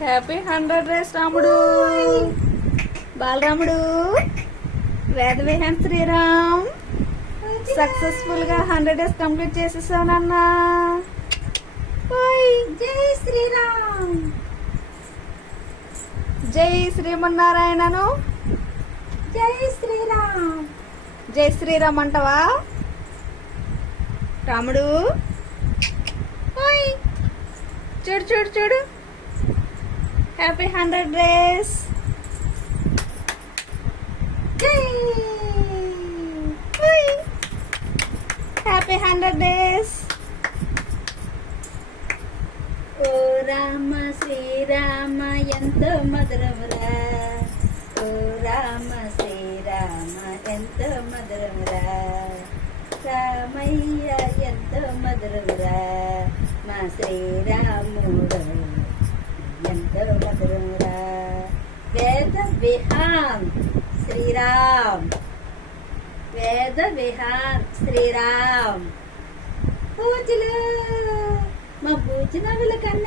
Happy 100 days రాముడు, బాలరాముడు, వేద Vihaan Sriram. Successful గా 100 డేస్ కంప్లీట్ చేసేసావు నాన్న. జై శ్రీరామ్, జై శ్రీమన్నారాయణను. జై శ్రీరామ్, జై శ్రీరామ్ అంటావా రాముడు? చూడు చూడు చూడు, హ్యాపీ 100 డేస్. Happy 100 days. ఓ రామ శ్రీరామ ఎంతో మధురమురా, ఓ రామ శ్రీరామ ఎంతో మధురమురా, రామయ్య ఎంతో మధురమురా, మా శ్రీరాముడు ఎంతో మధురమురా. వేద విహాన్ శ్రీరామ్, వేద విహాన్ శ్రీరామ్. పూజలు మా పూజనవుల కన్నా